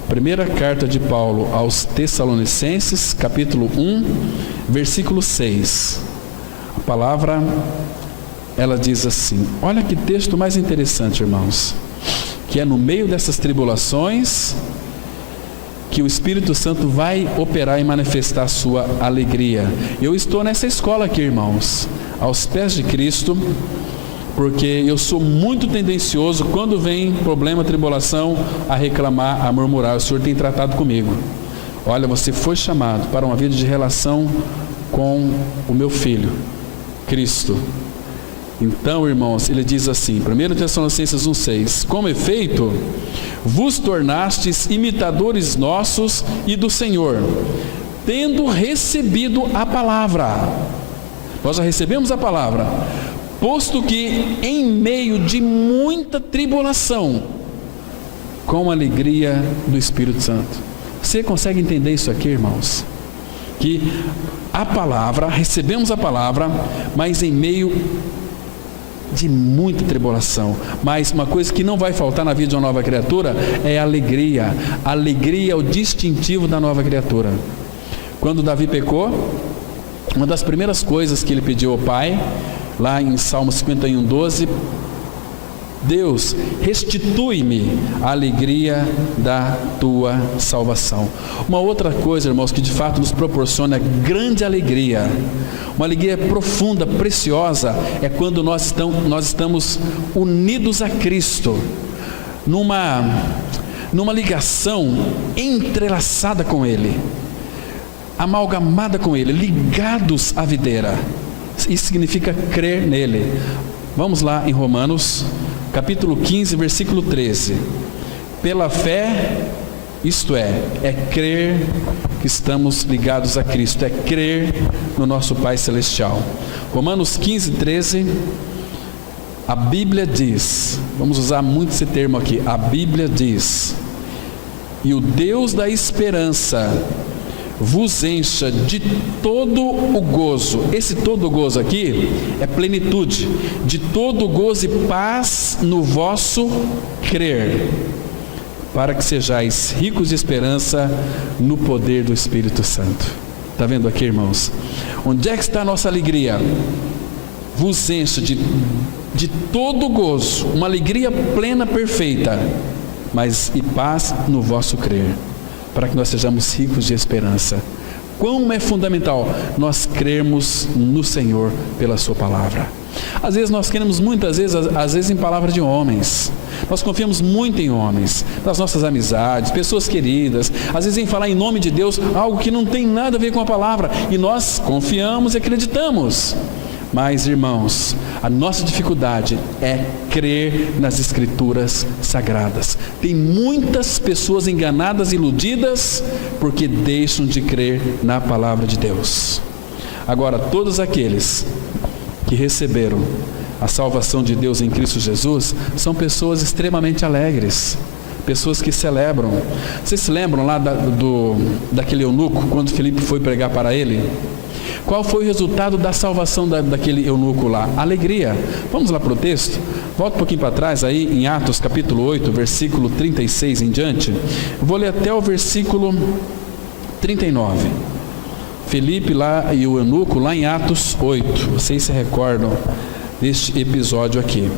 Primeira carta de Paulo aos Tessalonicenses, capítulo 1, versículo 6. A palavra, ela diz assim, olha que texto mais interessante, irmãos, que é no meio dessas tribulações que o Espírito Santo vai operar e manifestar a sua alegria. Eu estou nessa escola aqui, irmãos, aos pés de Cristo, porque eu sou muito tendencioso, quando vem problema, tribulação, a reclamar, a murmurar. O Senhor tem tratado comigo. Olha, você foi chamado para uma vida de relação com o meu Filho, Cristo. Então, irmãos, ele diz assim, 1 Tessalonicenses 1,6: com efeito, vos tornastes imitadores nossos e do Senhor, tendo recebido a palavra. Nós já recebemos a palavra, posto que em meio de muita tribulação, com alegria do Espírito Santo. Você consegue entender isso aqui, irmãos? Que a palavra, recebemos a palavra, mas em meio de muita tribulação. Mas uma coisa que não vai faltar na vida de uma nova criatura é a alegria. A alegria é o distintivo da nova criatura. Quando Davi pecou, uma das primeiras coisas que ele pediu ao Pai, lá em Salmo 51:12, Deus, restitui-me a alegria da tua salvação. Uma outra coisa, irmãos, que de fato nos proporciona grande alegria, uma alegria profunda, preciosa, é quando nós estamos unidos a Cristo, numa ligação entrelaçada com Ele, amalgamada com Ele, ligados à videira. Isso significa crer nele. Vamos lá em Romanos capítulo 15, versículo 13. Pela fé, isto é crer que estamos ligados a Cristo, é crer no nosso Pai Celestial. Romanos 15, 13, a Bíblia diz, vamos usar muito esse termo aqui, a Bíblia diz: e o Deus da esperança vos encha de todo o gozo. Esse todo o gozo aqui é plenitude, de todo o gozo e paz no vosso crer, para que sejais ricos de esperança no poder do Espírito Santo. Está vendo aqui, irmãos? Onde é que está a nossa alegria? Vos encha de todo o gozo, uma alegria plena, perfeita, mas e paz no vosso crer, para que nós sejamos ricos de esperança. Como é fundamental nós crermos no Senhor pela sua palavra. Às vezes nós queremos muitas vezes, às vezes em palavras de homens. Nós confiamos muito em homens, nas nossas amizades, pessoas queridas, às vezes em falar em nome de Deus, algo que não tem nada a ver com a palavra, e nós confiamos e acreditamos. Mas, irmãos, a nossa dificuldade é crer nas Escrituras Sagradas. Tem muitas pessoas enganadas, iludidas, porque deixam de crer na palavra de Deus. Agora, todos aqueles que receberam a salvação de Deus em Cristo Jesus são pessoas extremamente alegres, pessoas que celebram. Vocês se lembram lá daquele eunuco, quando Filipe foi pregar para ele? Qual foi o resultado da salvação daquele eunuco lá? Alegria. Vamos lá para o texto? Volta um pouquinho para trás aí, em Atos capítulo 8, versículo 36 em diante. Eu vou ler até o versículo 39. Filipe lá e o eunuco lá em Atos 8. Vocês se recordam deste episódio aqui?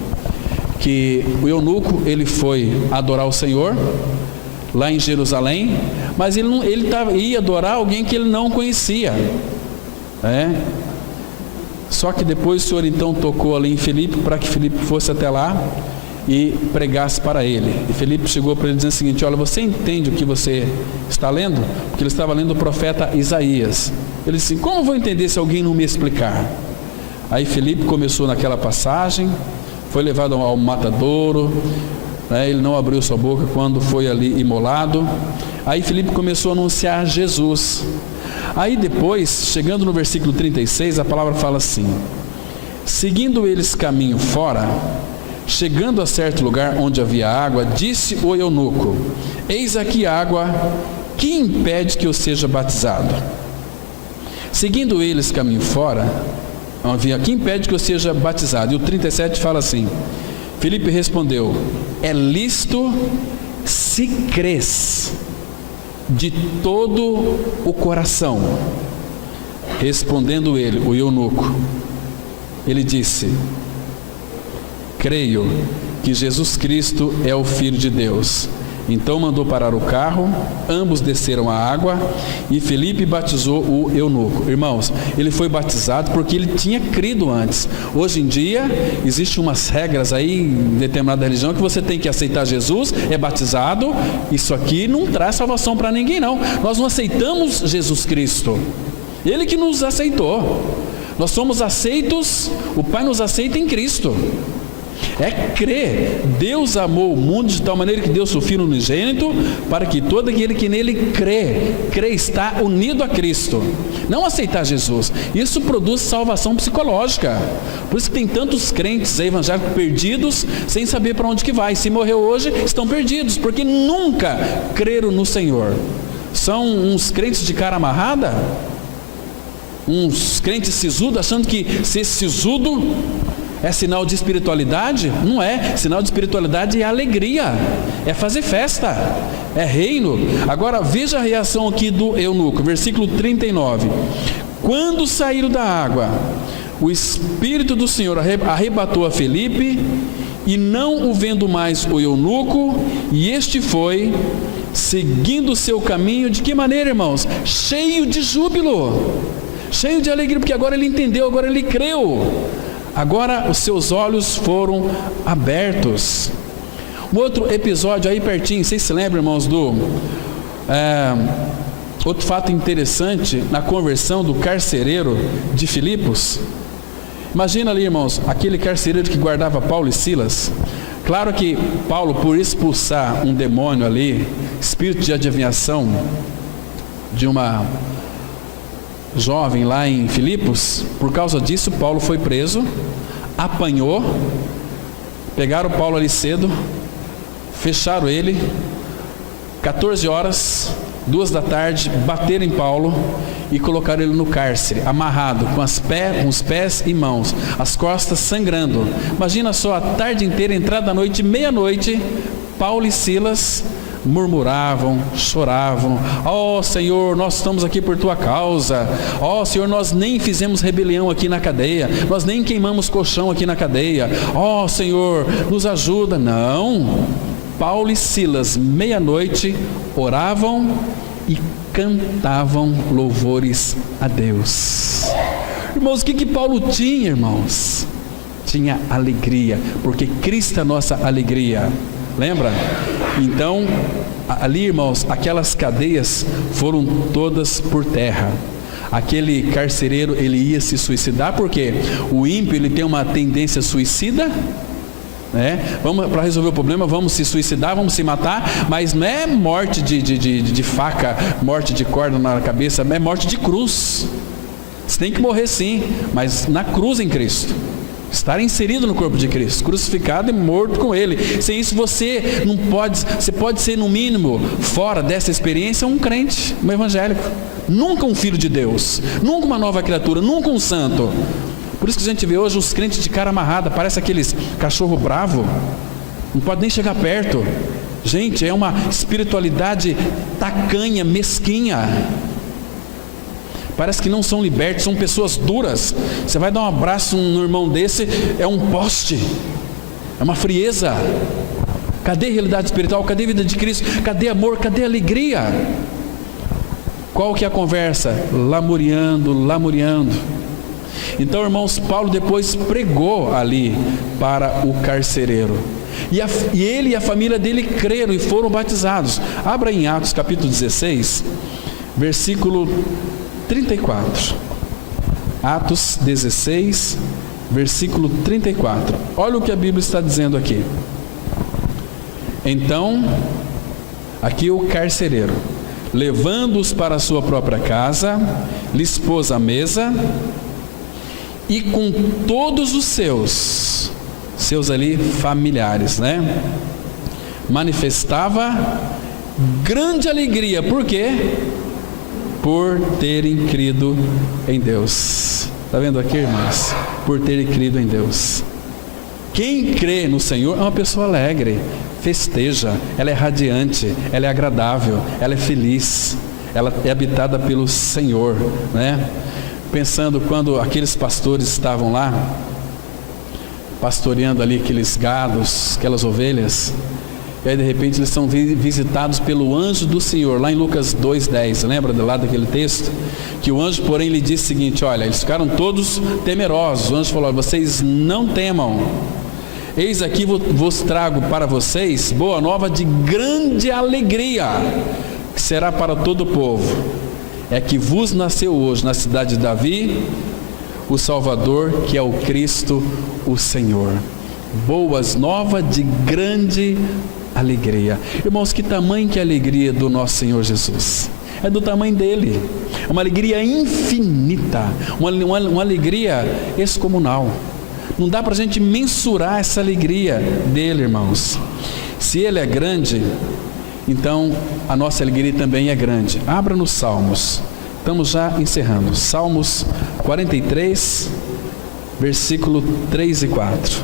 Que o eunuco, ele foi adorar o Senhor lá em Jerusalém, mas ele ia adorar alguém que ele não conhecia. Só que depois o Senhor então tocou ali em Filipe, para que Filipe fosse até lá e pregasse para ele. E Filipe chegou para ele dizendo o seguinte: olha, você entende o que você está lendo? Porque ele estava lendo o profeta Isaías. Ele disse assim: como eu vou entender se alguém não me explicar? Aí Filipe começou naquela passagem, foi levado ao matadouro, ele não abriu sua boca quando foi ali imolado. Aí Filipe começou a anunciar Jesus. Aí depois, chegando no versículo 36, a palavra fala assim: seguindo eles caminho fora, chegando a certo lugar onde havia água, disse o eunuco: eis aqui água, que impede que eu seja batizado? Seguindo eles caminho fora, que impede que eu seja batizado? E o 37 fala assim: Filipe respondeu: é lícito se crês de todo o coração. Respondendo ele, o eunuco, ele disse: creio que Jesus Cristo é o Filho de Deus. Então mandou parar o carro, ambos desceram a água e Felipe batizou o eunuco. Irmãos, ele foi batizado porque ele tinha crido antes. Hoje em dia, existem umas regras aí em determinada religião que você tem que aceitar Jesus, é batizado. Isso aqui não traz salvação para ninguém, não. Nós não aceitamos Jesus Cristo. Ele que nos aceitou. Nós somos aceitos, o Pai nos aceita em Cristo. É crer. Deus amou o mundo de tal maneira que deu seu Filho unigênito, para que todo aquele que nele crê está unido a Cristo. Não aceitar Jesus. Isso produz salvação psicológica. Por isso que tem tantos crentes evangélicos perdidos, sem saber para onde que vai. Se morreu hoje, estão perdidos, porque nunca creram no Senhor. São uns crentes de cara amarrada, uns crentes sisudos, achando que ser sisudo é sinal de espiritualidade. Não é. Sinal de espiritualidade é alegria, é fazer festa, é reino. Agora veja a reação aqui do eunuco, versículo 39. Quando saíram da água, o Espírito do Senhor arrebatou a Felipe, e não o vendo mais o eunuco, e este foi seguindo o seu caminho. De que maneira, irmãos? Cheio de júbilo, cheio de alegria, porque agora ele entendeu, agora ele creu. Agora os seus olhos foram abertos. Um outro episódio aí pertinho, vocês se lembram, irmãos, do outro fato interessante na conversão do carcereiro de Filipos? Imagina ali, irmãos, aquele carcereiro que guardava Paulo e Silas. Claro que Paulo, por expulsar um demônio ali, espírito de adivinhação de uma jovem lá em Filipos, por causa disso Paulo foi preso, apanhou, pegaram Paulo ali cedo, fecharam ele, 14 horas, 2 da tarde, bateram em Paulo e colocaram ele no cárcere, amarrado, com os pés e mãos, as costas sangrando. Imagina só, a tarde inteira, entrada da noite, meia-noite, Paulo e Silas murmuravam, choravam. Ó Senhor, nós estamos aqui por tua causa. Ó Senhor, nós nem fizemos rebelião aqui na cadeia, nós nem queimamos colchão aqui na cadeia. Ó Senhor, nos ajuda. Não, Paulo e Silas, meia-noite, oravam e cantavam louvores a Deus. Irmãos, o que Paulo tinha, irmãos? Tinha alegria, porque Cristo é a nossa alegria. Lembra? Então, ali, irmãos, aquelas cadeias foram todas por terra. Aquele carcereiro, ele ia se suicidar, porque o ímpio, ele tem uma tendência suicida, né? Para resolver o problema, vamos se suicidar, vamos se matar, mas não é morte de faca, morte de corda na cabeça, é morte de cruz. Você tem que morrer sim, mas na cruz em Cristo. Estar inserido no corpo de Cristo, crucificado e morto com Ele. Sem isso você não pode, você pode ser no mínimo, fora dessa experiência, um crente, um evangélico. Nunca um filho de Deus, nunca uma nova criatura, nunca um santo. Por isso que a gente vê hoje os crentes de cara amarrada, parece aqueles cachorro bravo, não pode nem chegar perto. Gente, é uma espiritualidade tacanha, mesquinha. Parece que não são libertos, são pessoas duras. Você vai dar um abraço no irmão desse, é um poste, é uma frieza. Cadê a realidade espiritual? Cadê a vida de Cristo? Cadê amor? Cadê alegria? Qual que é a conversa? Lamuriando. Então, irmãos, Paulo depois pregou ali para o carcereiro. E ele e a família dele creram e foram batizados. Abra em Atos capítulo 16, versículo 34. Atos 16, versículo 34. Olha o que a Bíblia está dizendo aqui. Então, aqui o carcereiro, levando-os para a sua própria casa, lhes pôs a mesa, e com todos os seus ali familiares, né? Manifestava grande alegria. Por quê? Por terem crido em Deus. Está vendo aqui, irmãos? Por terem crido em Deus. Quem crê no Senhor é uma pessoa alegre, festeja, ela é radiante, ela é agradável, ela é feliz, ela é habitada pelo Senhor, né? Pensando quando aqueles pastores estavam lá, pastoreando ali aqueles gados, aquelas ovelhas, e aí de repente eles são visitados pelo anjo do Senhor, lá em Lucas 2:10, lembra lá daquele texto? Que o anjo, porém, lhe disse o seguinte: olha, eles ficaram todos temerosos. O anjo falou: vocês não temam, eis aqui vos trago para vocês boa nova de grande alegria, que será para todo o povo. É que vos nasceu hoje na cidade de Davi o Salvador, que é o Cristo, o Senhor. Boas novas de grande alegria. Irmãos, que tamanho que é a alegria do nosso Senhor Jesus? É do tamanho dele. É uma alegria infinita, uma alegria excomunal. Não dá para a gente mensurar essa alegria dele, irmãos. Se ele é grande, então a nossa alegria também é grande. Abra nos Salmos. Estamos já encerrando. Salmos 43, versículo 3 e 4.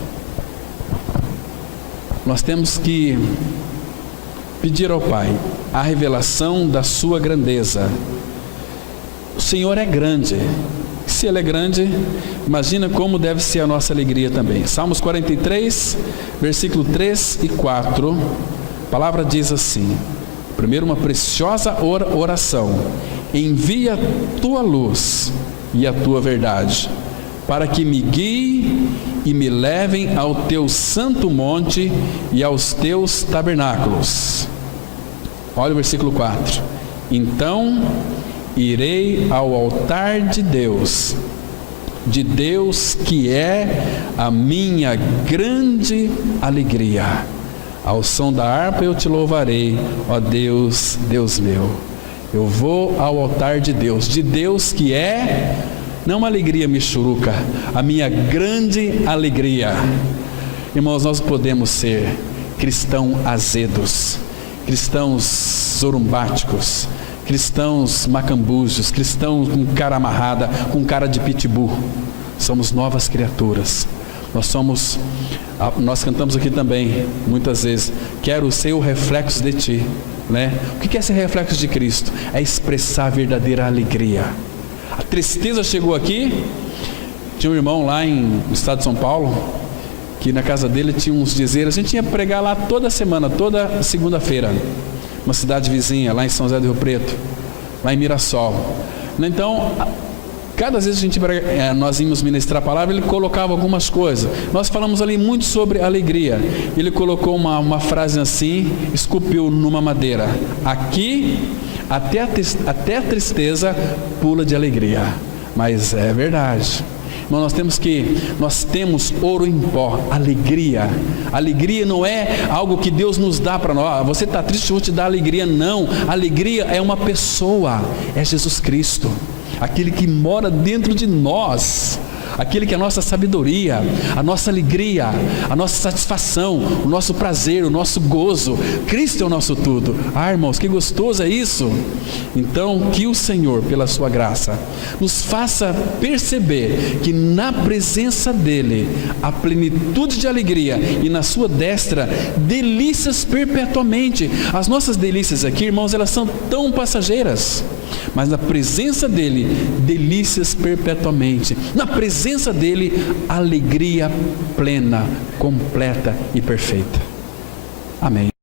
Nós temos que pedir ao Pai a revelação da sua grandeza. O Senhor é grande. Se Ele é grande, imagina como deve ser a nossa alegria também. Salmos 43, versículo 3 e 4. A palavra diz assim: primeiro, uma preciosa oração: envia a tua luz e a tua verdade, para que me guie e me levem ao teu santo monte e aos teus tabernáculos. Olha o versículo 4. Então irei ao altar de Deus que é a minha grande alegria. Ao som da harpa eu te louvarei, ó Deus, Deus meu. Eu vou ao altar de Deus que é, não uma alegria michuruca, a minha grande alegria. Irmãos, nós podemos ser cristãos azedos, cristãos zorumbáticos, cristãos macambúzios, cristãos com cara amarrada, com cara de pitbull. Somos novas criaturas. Nós cantamos aqui também, muitas vezes: quero ser o reflexo de ti, né? O que é ser reflexo de Cristo? É expressar a verdadeira alegria. A tristeza chegou aqui. Tinha um irmão lá no estado de São Paulo, que na casa dele tinha uns dizeres. A gente ia pregar lá toda semana, toda segunda-feira, uma cidade vizinha, lá em São José do Rio Preto, lá em Mirassol. Então, cada vez que nós íamos ministrar a palavra, ele colocava algumas coisas. Nós falamos ali muito sobre alegria. Ele colocou uma frase assim, esculpiu numa madeira: aqui até a tristeza pula de alegria. Mas é verdade. Nós temos ouro em pó, alegria. Alegria não é algo que Deus nos dá para nós. Você está triste, eu vou te dar alegria. Não, alegria é uma pessoa, é Jesus Cristo, aquele que mora dentro de nós, aquele que é a nossa sabedoria, a nossa alegria, a nossa satisfação, o nosso prazer, o nosso gozo. Cristo é o nosso tudo. Ah, irmãos, que gostoso é isso. Então, que o Senhor, pela sua graça, nos faça perceber que na presença dEle há plenitude de alegria, e na sua destra delícias perpetuamente. As nossas delícias aqui, irmãos, elas são tão passageiras, mas na presença dEle, delícias perpetuamente. Na presença dEle, alegria plena, completa e perfeita. Amém.